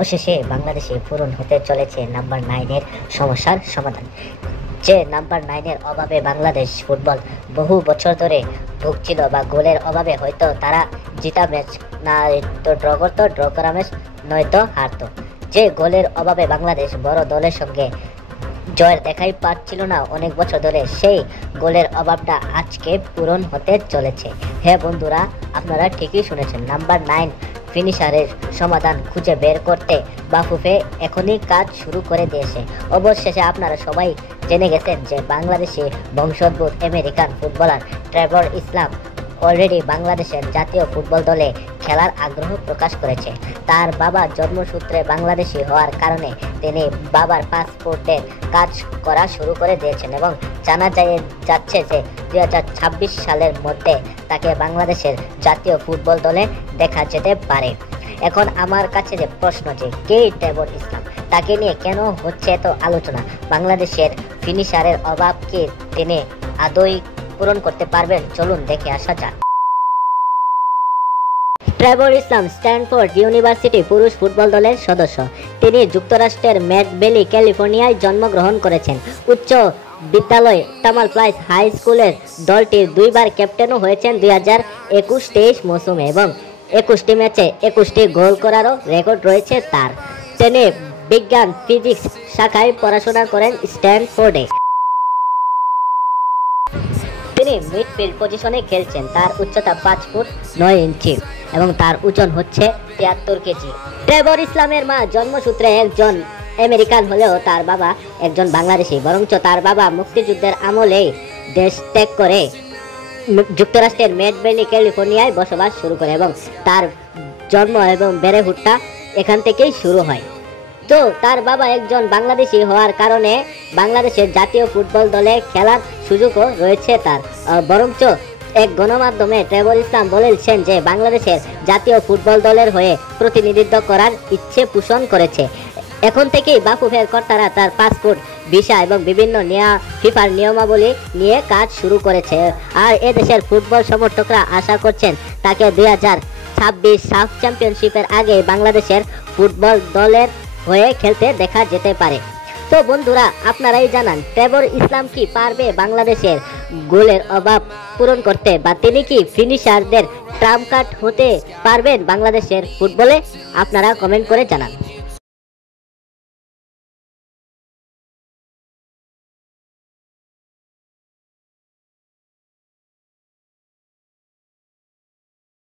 অবশেষে বাংলাদেশে পূরণ হতে চলেছে নাম্বার 9 এর সমস্যার সমাধান। যে নাম্বার 9 এর অভাবে বাংলাদেশ ফুটবল বহু বছর ধরে ভুগছিল, বা গোলের অভাবে হয়তো তারা জিতা ম্যাচ না তো ড্র করতো, ড্র করা ম্যাচ নয়তো হারতো। যে গোলের অভাবে বাংলাদেশ বড় দলের সঙ্গে জয়ের দেখাই পাচ্ছিল না অনেক বছর ধরে, সেই গোলের অভাবটা আজকে পূরণ হতে চলেছে। হ্যাঁ বন্ধুরা, আপনারা ঠিকই শুনেছেন, নাম্বার 9 ফিনিশারের সমাধান খুঁজে বের করতে বাফুফে এখনই কাজ শুরু করে দিয়েছে। অবশেষে আপনারা সবাই জেনে গেছেন যে বাংলাদেশি বংশোদ্ভূত আমেরিকান ফুটবলার ট্রেভর ইসলাম অলরেডি বাংলাদেশের জাতীয় ফুটবল দলে খেলার আগ্রহ প্রকাশ করেছে। তার বাবা জন্মসূত্রে বাংলাদেশি হওয়ার কারণে তিনি বাবার পাসপোর্টের কাজ করা শুরু করে দিয়েছেন এবং জানা যাচ্ছে যে 2026 সালের মধ্যে তাকে বাংলাদেশের জাতীয় ফুটবল দলে দেখা যেতে পারে। এখন আমার কাছে যে প্রশ্ন, যে কে ট্রেভর ইসলাম, তাকে নিয়ে কেন হচ্ছে এত আলোচনা? বাংলাদেশের ফিনিশারের অভাব কি তিনি আদৌ পূরণ করতে পারবেন? চলুন দেখে আসা যাক। ট্রেভর ইসলাম স্ট্যানফোর্ড ইউনিভার্সিটি পুরুষ ফুটবল দলের সদস্য। তিনি যুক্তরাষ্ট্রের ম্যাড ভ্যালি, ক্যালিফোর্নিয়ায় জন্মগ্রহণ করেছেন। উচ্চ বিদ্যালয় তামাল প্লাইস হাই স্কুলের দলটির দুইবার ক্যাপ্টেনও হয়েছেন 2021-23 মৌসুমে এবং 21টি ম্যাচে 21টি গোল করারও রেকর্ড রয়েছে তার। তিনি বিজ্ঞান ফিজিক্স শাখায় পড়াশোনা করেন স্ট্যানফোর্ডে। তিনি মিডফিল্ড পজিশনে খেলছেন। তার উচ্চতা 5 ফুট 9 ইঞ্চি এবং তার ওজন হচ্ছে 73 কেজি। ট্রেভর ইসলামের মা জন্মসূত্রে একজন আমেরিকান হলেও তার বাবা একজন বাংলাদেশি। বরঞ্চ তার বাবা মুক্তিযুদ্ধের আমলেই দেশ ত্যাগ করে যুক্তরাষ্ট্রের ম্যাড ভ্যালি, ক্যালিফোর্নিয়ায় বসবাস শুরু করে এবং তার জন্ম এবং বেড়ে ওঠা এখান থেকেই শুরু হয়। তো তার বাবা একজন বাংলাদেশি হওয়ার কারণে বাংলাদেশের জাতীয় ফুটবল দলে খেলার সুযোগও রয়েছে তার। বরঞ্চ এক গণমাধ্যমে ট্রেভর ইসলাম বলেছেন যে বাংলাদেশের জাতীয় ফুটবল দলের হয়ে প্রতিনিধিত্ব করার ইচ্ছে পোষণ করেছে। এখন থেকেই বাফুফের কর্তারা তার পাসপোর্ট, ভিসা এবং বিভিন্ন ফিফার নিয়মাবলী নিয়ে কাজ শুরু করেছে। আর এদেশের ফুটবল সমর্থকরা আশা করছেন তাকে 2026 সাফ চ্যাম্পিয়নশিপের আগে বাংলাদেশের ফুটবল দলের হয়ে খেলতে দেখা যেতে পারে। তো বন্ধুরা, আপনারাই জানান, ট্রেভর ইসলাম কি পারবে বাংলাদেশের গোলের অভাব পূরণ করতে, বা তিনি কি ফিনিশারদের ট্রাম্প কার্ড হতে পারবেন বাংলাদেশের ফুটবলে? আপনারা কমেন্ট করে জানান।